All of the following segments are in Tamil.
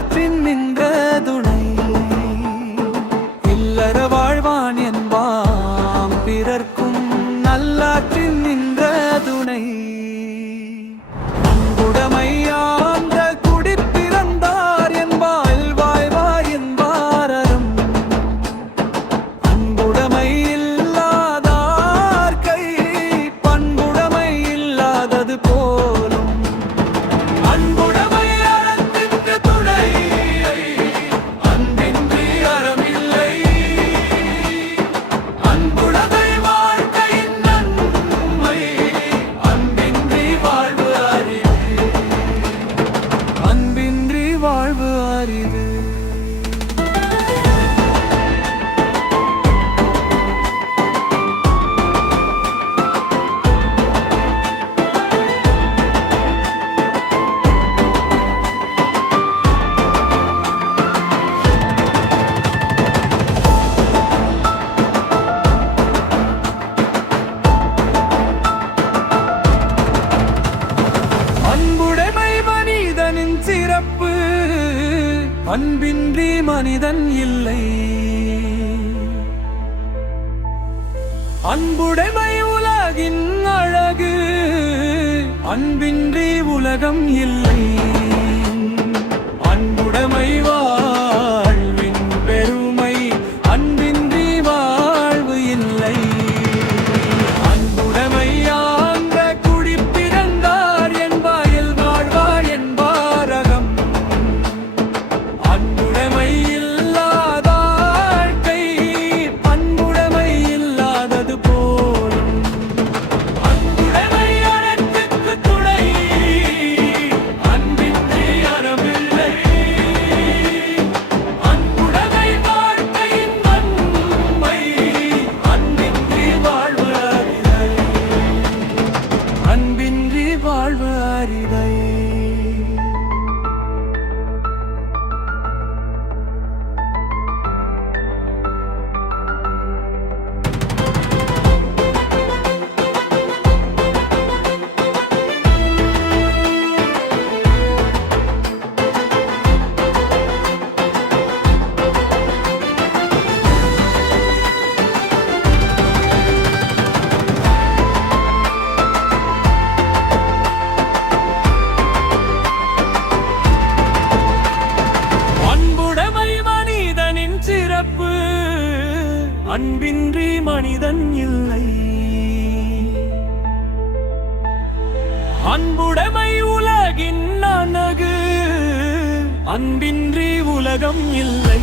நல்லாற்றின் நின்ற துணை இல்லற வாழ்வான் என்பாம் பிறர்க்கும் நல்லாற்றின் நின்ற துணை அன்புடைமையான்ற குடிப்பிறந்தார் என்பால் வாழ்வார் என்பாரரும் அன்புடைமை இல்லாதார் கை பண்புடைமை இல்லாதது போலும் அன்புடைமை அறத்திற்கு துணை அன்பின்றி அறமில்லை அன்புடைமை வாழ்க்கையின் நன்மை அன்பின்றி வாழ்வு அரிது அன்பின்றி வாழ்வு அரிது அன்புடைமை மனிதனின் சிறப்பு அன்பின்றி மனிதன் இல்லை அன்புடைமை உலகின் அழகு அன்பின்றி உலகம் இல்லை அன்புடைமை வாழ்வின் பெருமை அன்பின்றி வாழ்வு இல்லை அன்புடைமையான்ற குடிப்பிறந்தார் என்பாயில் வாழ்வார் என்பாரகம் அன்புடைமை இல்லாதார் கை பண்புடைமை இல்லாதது போலும் அன்புடைமை அறத்திற்கு துணை அன்பின்றி அறமில்லை அன்புடைமை வாழ்க்கையின் நன்மை அன்பின்றி வாழ்வு அரிதை அன்பின்றி வாழ்வு அரிதை அன்புடைமை மனிதனின் சிறப்பு அன்பின்றி மனிதன் இல்லை அன்புடைமை உலகின் அழகு அன்பின்றி உலகம் இல்லை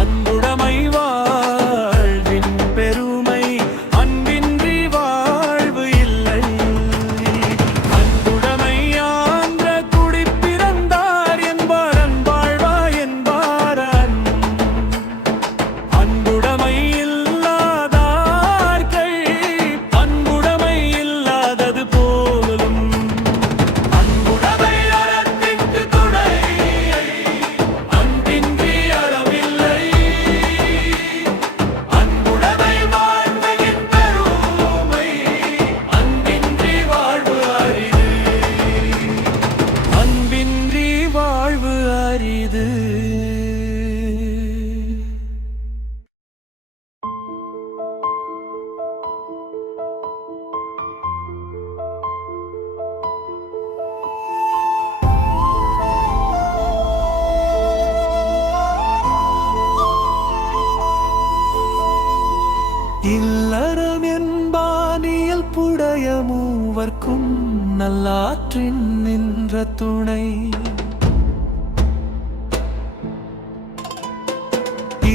அன்புடைமை வாழ்வின் பெருமை அன்பின்றி வாழ்வு இல்லை அன்புடைமையான்ற குடிப்பிறந்தார் என்பாரன் வாழ்வா என்பாரன் அன்புடைமை இல்லாதார் கை பண்புடைமை இல்லாதது போலும் அன்புடைமை அறத்திற்கு துணை அன்பின்றி அறமில்லை அன்புடைமை வாழ்வையின் பெருமை அன்பின்றி வாழ்வு அரிது அன்பின்றி வாழ்வு அரிது இல்லறம் என்பானியல் புடைய மூவர்க்கும் நல்லாற்றின் நின்ற துணை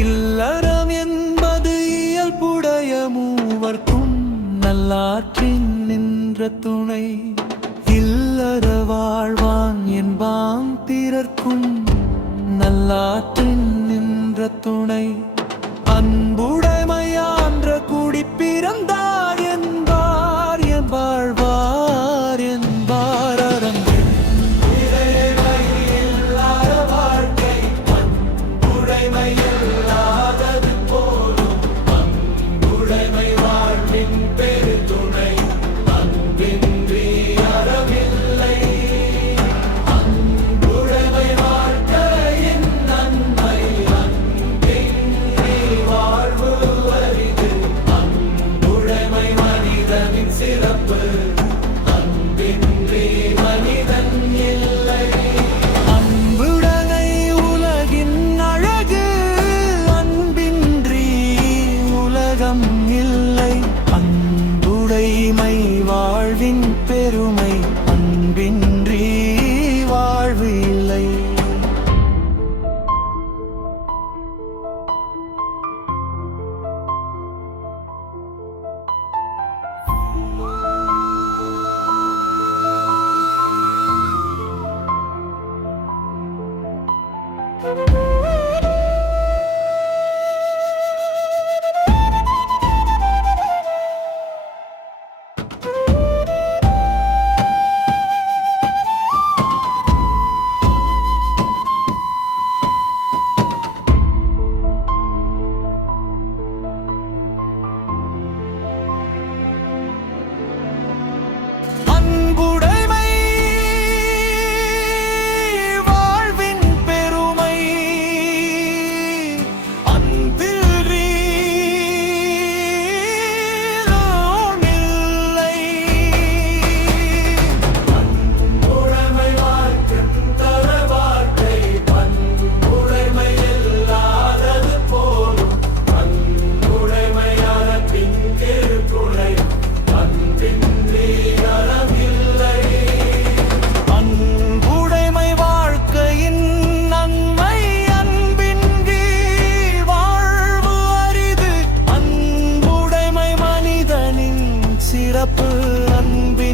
இல்லறம் என்பது இயல்புடைய மூவர்க்கும் நல்லாற்றின் நின்ற துணை இல்லற வாழ்வான் என்பாம் பிறர்க்கும் நல்லாற்றின் நின்ற துணை அன்புடைமையான்ற குடிப்பிறந்தார் என்பார் என்பாழ்வார் என்பாரரம் வாழ்க்கை அன்புடைமை இல்லாதது போலும் அன்புடைமை வாழ்வின் பெருதுணை அன்பின்றி அறமில்லை அன்புடைமை அன்புடைமை வாழ்வின் பெருமை, அன்பின்றி இல்லை. அன்புடைமை வாழ்க்கை தர வாழ்க்கை, பண்புடைமை இல்லாதது போலும். அன்புடைமை அறத்தின் திருக்குறை, அன்பின்றி அறமில்லை. அன்புடைமை வாழ்க்கையின் நன்மை, அன்பின் கீழ் வாழ்வு அரிது. அன்புடைமை மனிதனின் சிறப்பு, அன்பின்